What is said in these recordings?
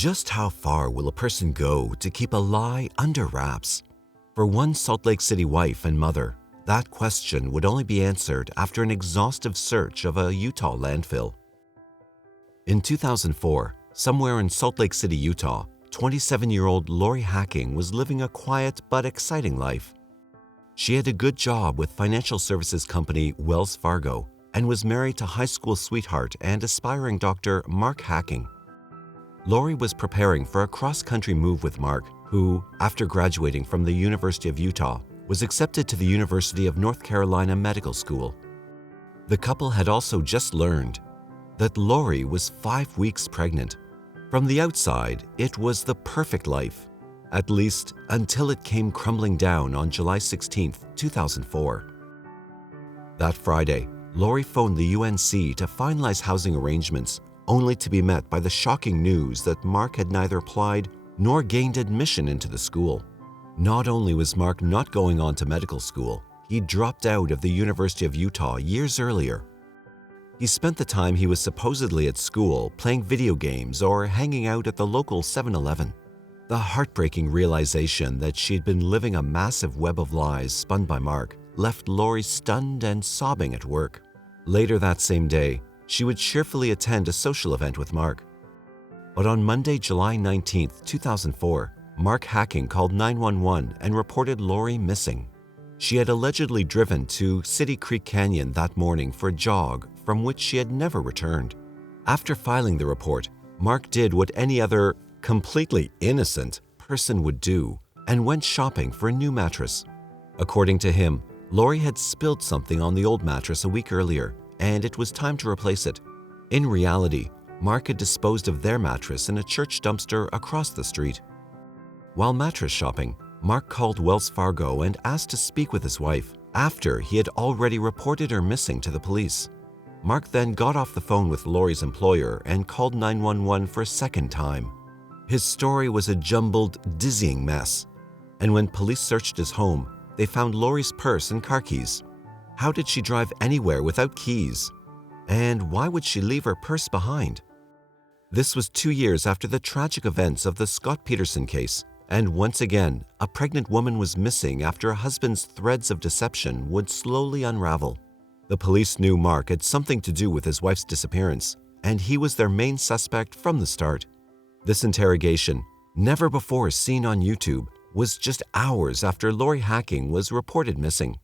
Just how far will a person go to keep a lie under wraps? For one Salt Lake City wife and mother, that question would only be answered after an exhaustive search of a Utah landfill. In 2004, somewhere in Salt Lake City, Utah, 27-year-old Laci Hacking was living a quiet but exciting life. She had a good job with financial services company Wells Fargo and was married to high school sweetheart and aspiring doctor Mark Hacking. Laci was preparing for a cross-country move with Mark, who, after graduating from the University of Utah, was accepted to the University of North Carolina Medical School. The couple had also just learned that Laci was 5 weeks pregnant. From the outside, it was the perfect life, at least until it came crumbling down on July 16, 2004. That Friday, Laci phoned the UNC to finalize housing arrangements, only to be met by the shocking news that Mark had neither applied nor gained admission into the school. Not only was Mark not going on to medical school, he dropped out of the University of Utah years earlier. He spent the time he was supposedly at school playing video games or hanging out at the local 7-Eleven. The heartbreaking realization that she'd been living a massive web of lies spun by Mark left Laci stunned and sobbing at work. Later that same day, she would cheerfully attend a social event with Mark. But on Monday, July 19, 2004, Mark Hacking called 911 and reported Laci missing. She had allegedly driven to City Creek Canyon that morning for a jog from which she had never returned. After filing the report, Mark did what any other completely innocent person would do and went shopping for a new mattress. According to him, Laci had spilled something on the old mattress a week earlier, and it was time to replace it. In reality, Mark had disposed of their mattress in a church dumpster across the street. While mattress shopping, Mark called Wells Fargo and asked to speak with his wife after he had already reported her missing to the police. Mark then got off the phone with Laci's employer and called 911 for a second time. His story was a jumbled, dizzying mess, and when police searched his home, they found Laci's purse and car keys. How did she drive anywhere without keys? And why would she leave her purse behind? This was 2 years after the tragic events of the Scott Peterson case, and once again, a pregnant woman was missing after a husband's threads of deception would slowly unravel. The police knew Mark had something to do with his wife's disappearance, and he was their main suspect from the start. This interrogation, never before seen on YouTube, was just hours after Laci Hacking was reported missing.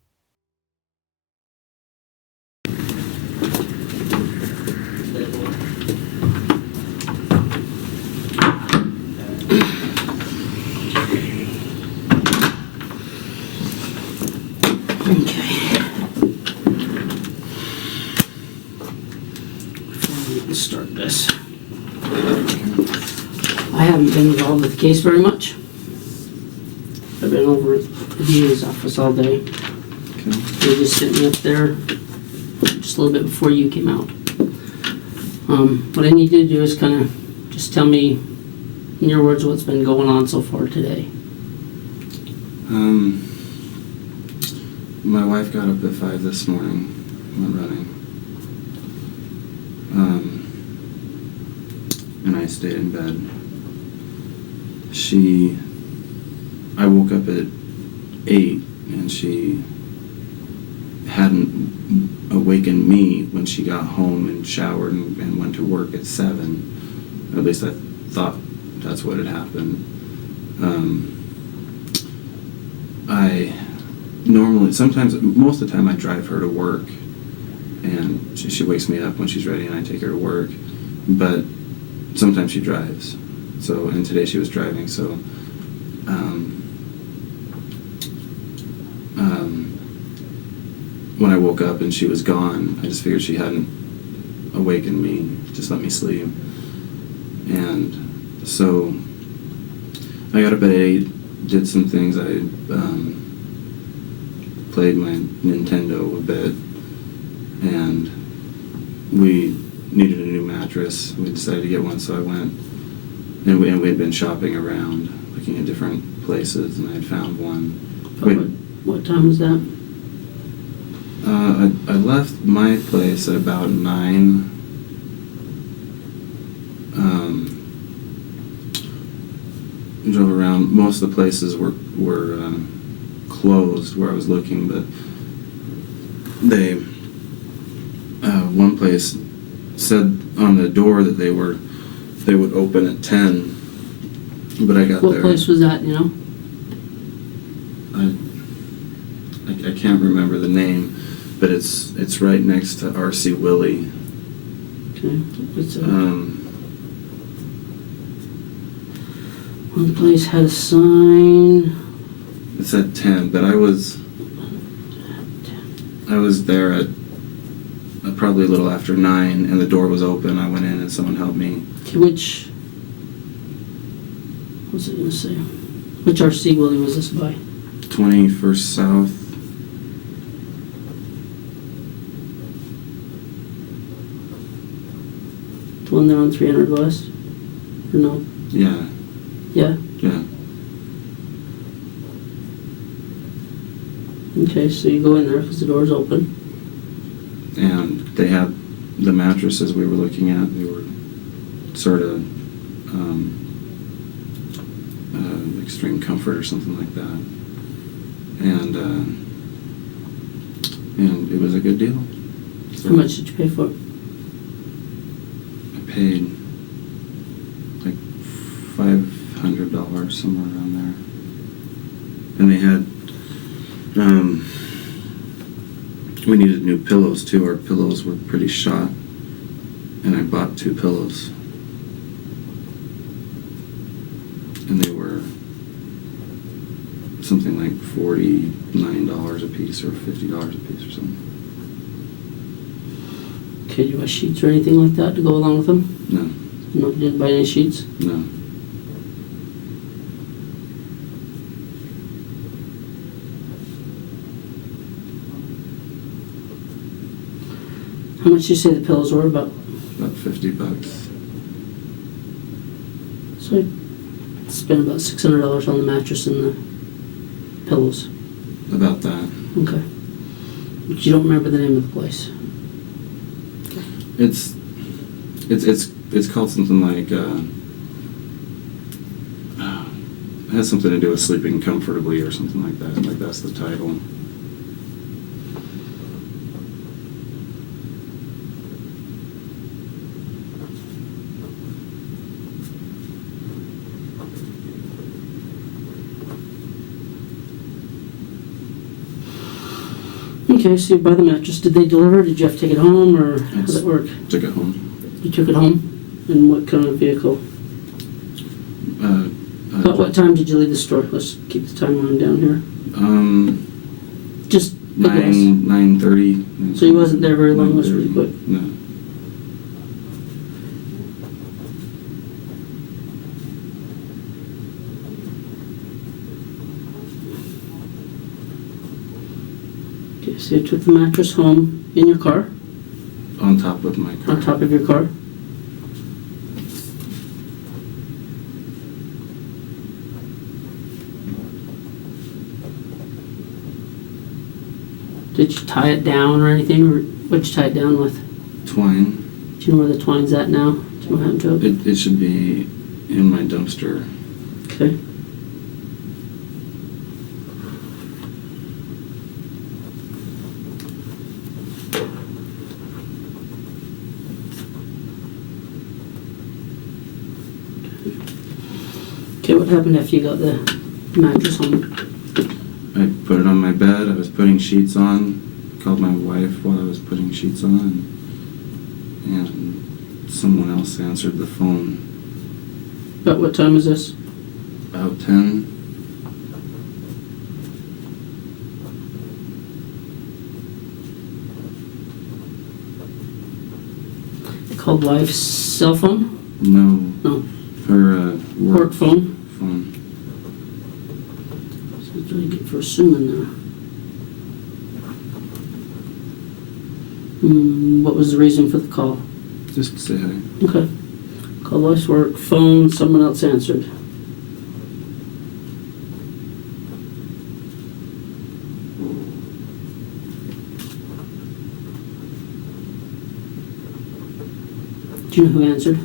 Start this. I haven't been involved with the case very much. I've been over at the DA's office all day. Okay. They just sent me up there just a little bit before you came out. What I need you to do is kind of just tell me, in your words, what's been going on so far today. My wife got up at 5 this morning, went running. And I stayed in bed. I woke up at 8 and she hadn't awakened me when she got home and showered and went to work at 7. At least I thought that's what had happened. Most of the time I drive her to work, and she wakes me up when she's ready and I take her to work, but sometimes she drives. And today she was driving, so when I woke up and she was gone, I just figured she hadn't awakened me, just let me sleep. And so I got up at 8, did some things. I played my Nintendo a bit, and we needed a new mattress. We decided to get one, so I went, and we had been shopping around, looking at different places, and I had found one. What time was that? I left my place at about 9. drove around. Most of the places were closed where I was looking, but they one place said on the door that they would open at 10, but I got What there. place was that, you know? I can't remember the name, but it's right next to RC Willie. Okay. One place had a sign. It's at 10, but I was there at probably a little after 9, and the door was open. I went in and someone helped me. Okay, which... What's it gonna say? Which RC Willie was this by? 21st South. The one there on 300 West? Or no? Yeah. Yeah? Yeah. Okay, so you go in there because the door's open. And they had the mattresses we were looking at. They were sort of extreme comfort or something like that. And it was a good deal. So How much did you pay for it? I paid like $500, somewhere around there. And they had, we needed new pillows too. Our pillows were pretty shot, and I bought 2 pillows. And they were something like $49 a piece or $50 a piece or something. Okay, did you buy sheets or anything like that to go along with them? No, No, you didn't buy any sheets? no. How much did you say the pillows were? About $50. So I spent about $600 on the mattress and the pillows. About that. Okay. But you don't remember the name of the place? It's called something like it has something to do with sleeping comfortably or something like that. Like that's the title. Okay, so you buy the mattress. Did they deliver? Did you have to take it home, or how did it work? Took it home. You took it home? In what kind of vehicle? About what time did you leave the store? Let's keep the timeline down here. Just a guess. 9:30. So you wasn't there very long. It was really quick. No. Okay, so you took the mattress home in your car, On top of my car. on top of your car. Did you tie it down or anything, or what'd you tie it down with? Twine. Do you know where the twine's at now? Do you know what happened to it? It should be in my dumpster. Okay. Okay, what happened after you got the mattress home? I put it on my bed. I was putting sheets on. Called my wife while I was putting sheets on, and someone else answered the phone. About what time is this? About 10. They called wife's cell phone? No, No, her work phone. phone. So it's really good for assuming there. What was the reason for the call? Just to say hi. Okay. Call wife's work phone, someone else answered. Do you know who answered?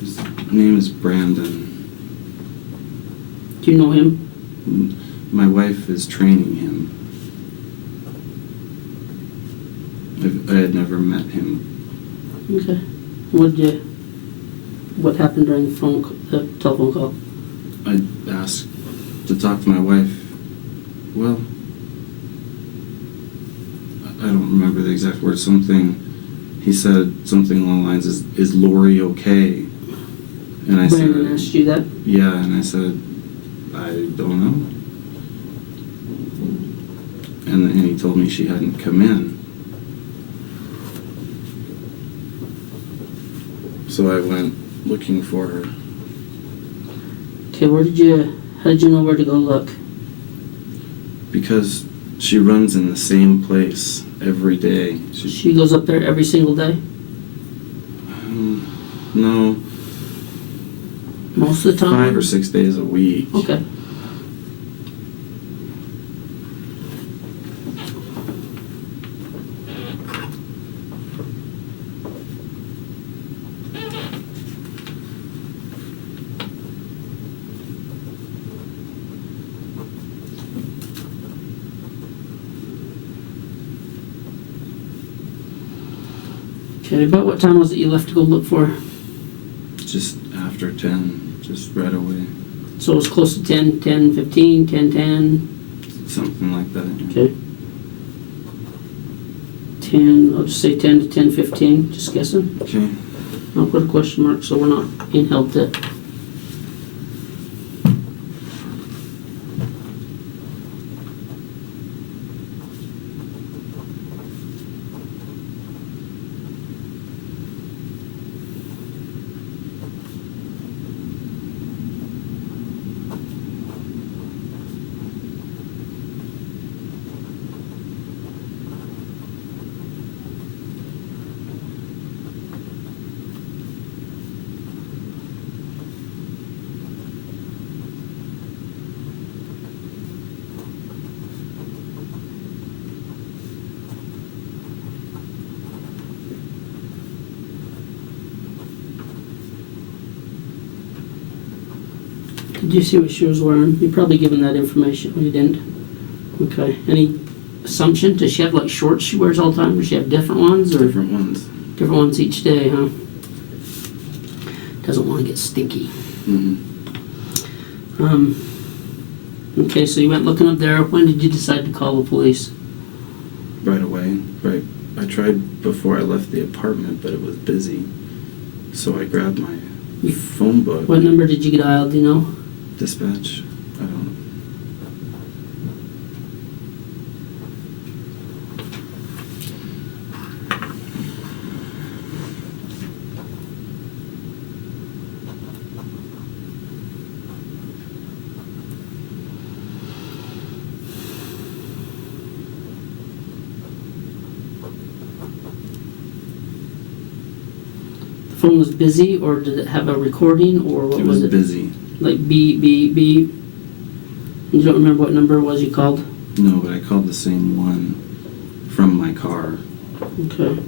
His name is Brandon. Do you know him? My wife is training him. I had never met him. Okay. What happened during the telephone call? I asked to talk to my wife. Well, I don't remember the exact words. He said something along the lines, is Lori okay? And I Brandon said, asked you that? yeah, and I said, I don't know. And he told me she hadn't come in. So I went looking for her. Okay, how did you know where to go look? Because she runs in the same place every day. She goes up there every single day? No. Most of the time? 5 or 6 days a week. Okay. Okay, about what time was it you left to go look for her? Just after 10, just right away. So it was close to 10, 10, 15, 10, 10? Something like that. Yeah. Okay. 10, I'll just say 10 to 10, 15, just guessing. Okay. I'll put a question mark so we're not being held to. Did you see what she was wearing? You're probably given that information. You didn't? Okay. Any assumption? Does she have like shorts she wears all the time? Or does she have different ones? Or Different ones. different ones each day, huh? Doesn't want to get stinky. Mm-hmm. Okay, so you went looking up there. When did you decide to call the police? Right away. Right. I tried before I left the apartment, but it was busy. So I grabbed my phone book. What number did you dial? Do you know? Dispatch. I don't know. The phone was busy, or did it have a recording, or what It was was it? busy. Like beep, beep, beep. You don't remember what number it was you called? No, but I called the same one from my car. Okay.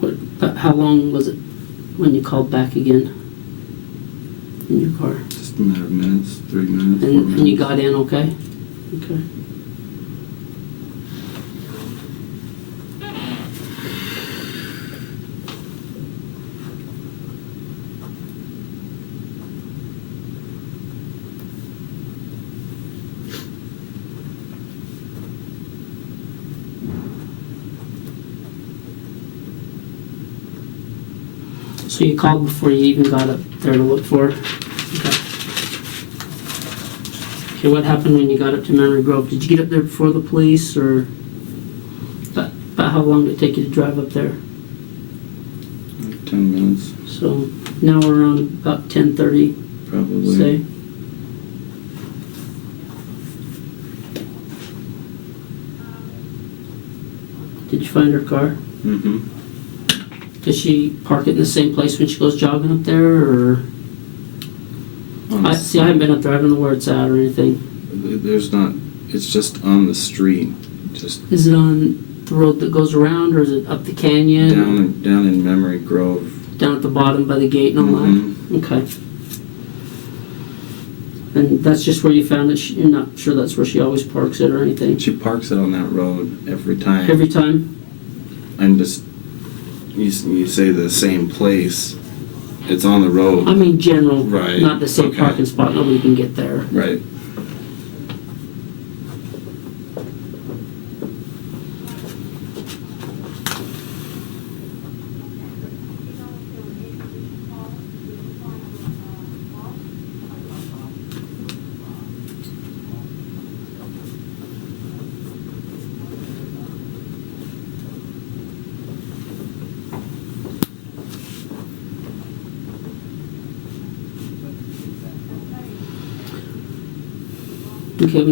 But how long was it when you called back again in your car? Just a matter of minutes, 3 minutes, 4 minutes. And you got in okay? Okay. So you called before you even got up there to look for her? Okay. Okay, what happened when you got up to Memory Grove? Did you get up there before the police, or about how long did it take you to drive up there? 10 minutes, So now we're around about 10:30, probably. say. Did you find her car? Mm-hmm. Does she park it in the same place when she goes jogging up there, or? On I haven't been up there. I don't know where it's at or anything. There's not. It's just on the street. Just Is it on the road that goes around, or is it up the canyon? down in Memory Grove. Down at the bottom by the gate and all Mhm. that? Okay. And that's just where you found it? You're not sure that's where she always parks it or anything? She parks it on that road every time. Every time? I'm just. You say the same place. It's on the road. I mean general, Right, not the same okay. parking spot. Nobody can get there. Right. Okay,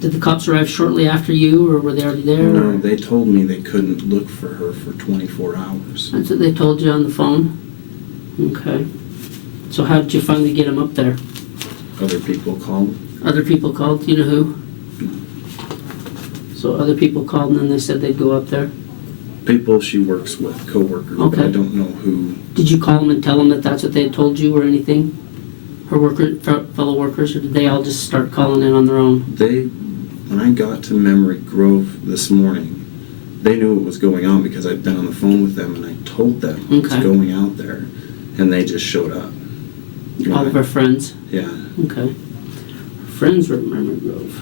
did the cops arrive shortly after you, or were they already there? No, they told me they couldn't look for her for 24 hours. That's what they told you on the phone? Okay. So how did you finally get them up there? Other people called. Other people called? Do you know who? No. So other people called and then they said they'd go up there? People she works with, co-workers, but I Okay. don't know who. Did you call them and tell them that that's what they had told you or anything? Her fellow workers, or did they all just start calling in on their own? When I got to Memory Grove this morning, they knew what was going on because I'd been on the phone with them and I told them I was Okay. going out there, and they just showed up. All of our friends? Yeah. Okay. Her friends were at Memory Grove.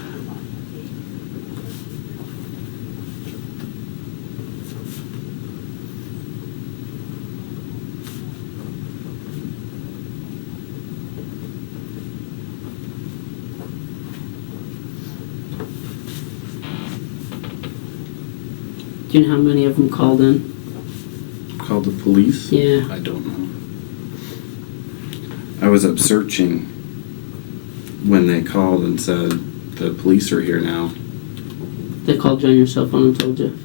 Do you know how many of them called in? Called the police? Yeah. I don't know. I was up searching when they called and said the police are here now. They called you on your cell phone and told you?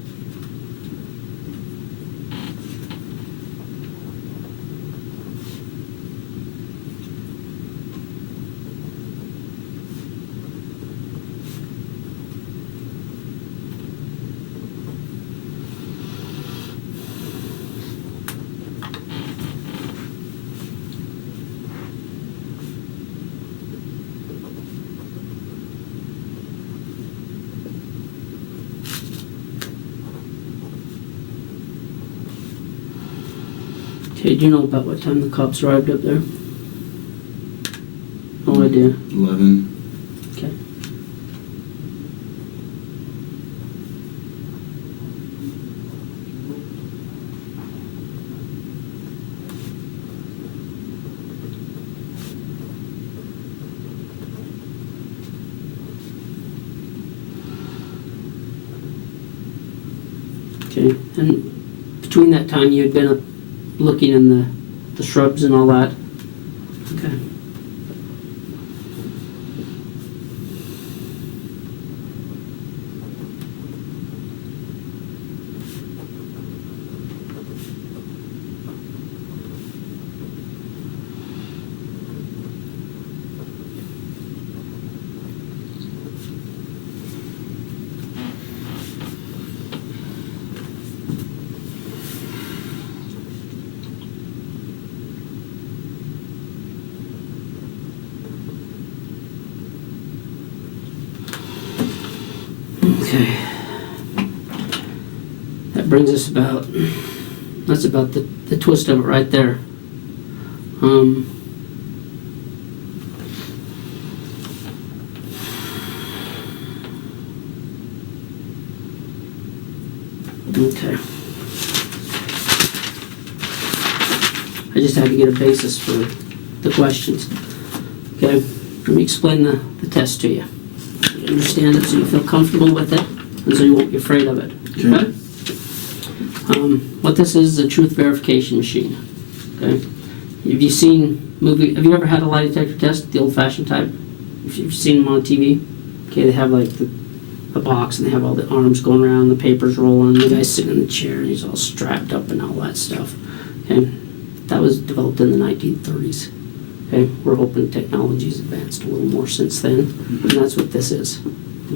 Okay, do you know about what time the cops arrived up there? No idea. 11. Okay. Okay, and between that time you had been up looking in the shrubs and all that? Okay. Okay. That brings us that's about the twist of it right there. Okay. I just had to get a basis for the questions. Okay, let me explain the test to you. You understand it so you feel comfortable with it and so you won't be afraid of it. Okay. What this is a truth verification machine. Okay. Have you ever had a lie detector test, the old-fashioned type? If you've seen them on TV, okay, they have like the box and they have all the arms going around, the papers rolling, the guy's sitting in the chair and he's all strapped up and all that stuff. Okay. That was developed in the 1930s. Okay, we're hoping technology's advanced a little more since then, and that's what this is.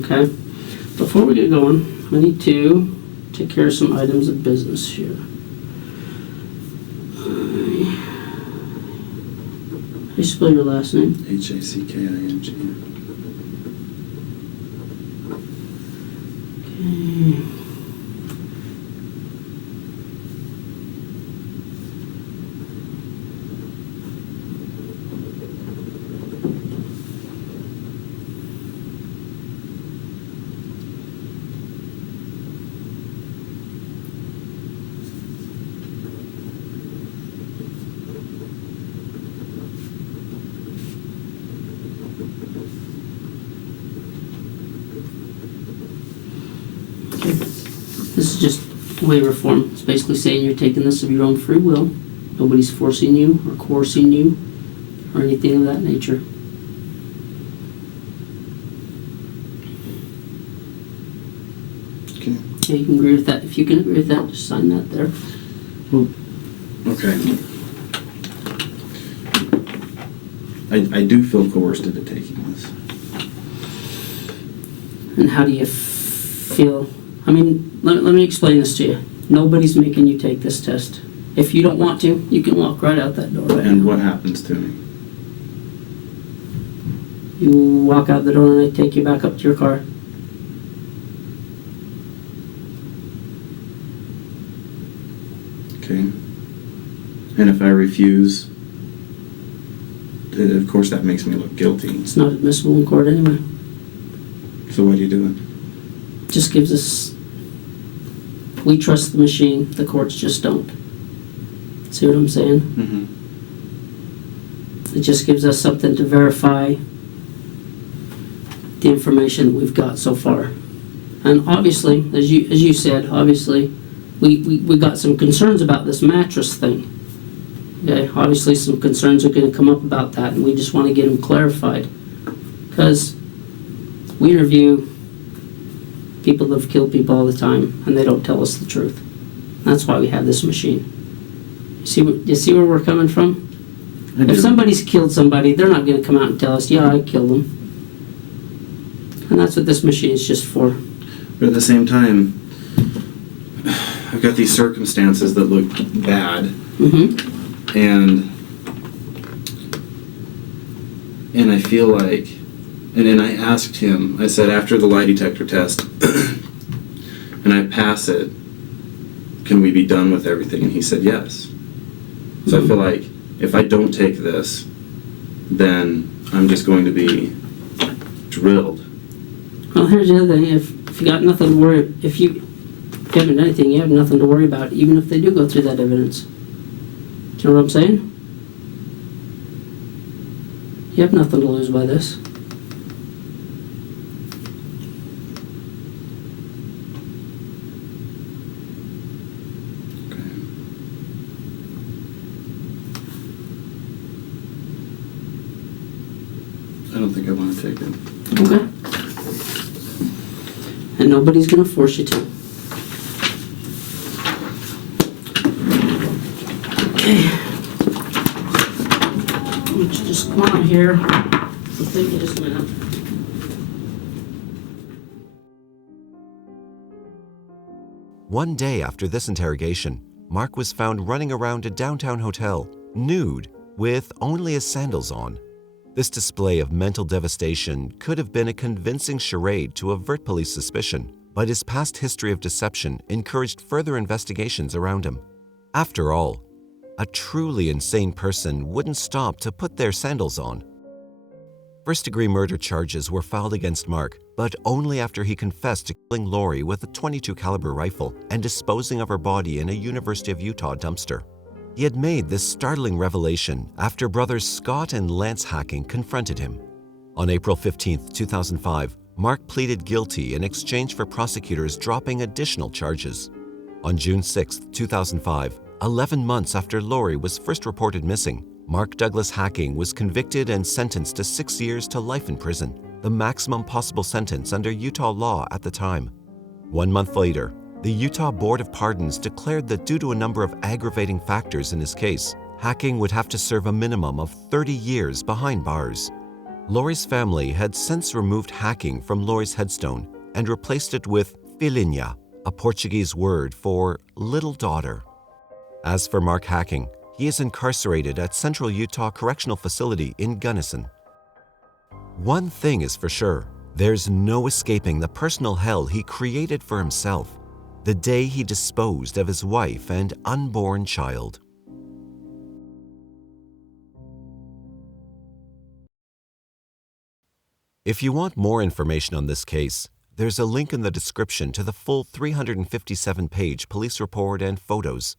Okay, before we get going, I need to take care of some items of business here. How do you spell your last name? Hacking. Okay. This is just waiver form. It's basically saying you're taking this of your own free will. Nobody's forcing you or coercing you or anything of that nature. Okay. Yeah, you can agree with that. If you can agree with that, just sign that there. Okay. I do feel coerced into taking this. And how do you feel? I mean, let me explain this to you. Nobody's making you take this test. If you don't want to, you can walk right out that door right And now. what happens to me? You walk out the door and I take you back up to your car. Okay. And if I refuse, then of course that makes me look guilty. It's not admissible in court anyway. So what are you doing? Just gives us... We trust the machine, the courts just don't. See what I'm saying? Mm-hmm. It just gives us something to verify the information that we've got so far. And obviously, as you said, obviously, we got some concerns about this mattress thing. Okay, obviously some concerns are going to come up about that, and we just want to get them clarified. Because we interview people that have killed people all the time, and they don't tell us the truth. That's why we have this machine. You see where we're coming from? If somebody's killed somebody, they're not going to come out and tell us, yeah, I killed them. And that's what this machine is just for. But at the same time, I've got these circumstances that look bad. Mm-hmm. And I feel like, and then I asked him, I said, after the lie detector test, and I pass it, can we be done with everything? And he said yes. So I feel like if I don't take this, then I'm just going to be drilled. Well, here's the other thing. If you got nothing to worry, if you haven't done anything, you have nothing to worry about, even if they do go through that evidence. Do you know what I'm saying? You have nothing to lose by this. Okay. I don't think I want to take it. Okay? And nobody's going to force you to. Okay. Why don't you just come on here. So take you just a minute. One day after this interrogation, Mark was found running around a downtown hotel, nude, with only his sandals on. This display of mental devastation could have been a convincing charade to avert police suspicion, but his past history of deception encouraged further investigations around him. After all, a truly insane person wouldn't stop to put their sandals on. First-degree murder charges were filed against Mark, but only after he confessed to killing Lori with a .22 caliber rifle and disposing of her body in a University of Utah dumpster. He had made this startling revelation after brothers Scott and Laci Hacking confronted him. On April 15, 2005, Mark pleaded guilty in exchange for prosecutors dropping additional charges. On June 6, 2005, 11 months after Lori was first reported missing, Mark Douglas Hacking was convicted and sentenced to 6 years to life in prison, the maximum possible sentence under Utah law at the time. 1 month later, the Utah Board of Pardons declared that due to a number of aggravating factors in his case, Hacking would have to serve a minimum of 30 years behind bars. Lori's family had since removed Hacking from Lori's headstone and replaced it with filhinha, a Portuguese word for little daughter. As for Mark Hacking, he is incarcerated at Central Utah Correctional Facility in Gunnison. One thing is for sure, there's no escaping the personal hell he created for himself the day he disposed of his wife and unborn child. If you want more information on this case, there's a link in the description to the full 357-page police report and photos.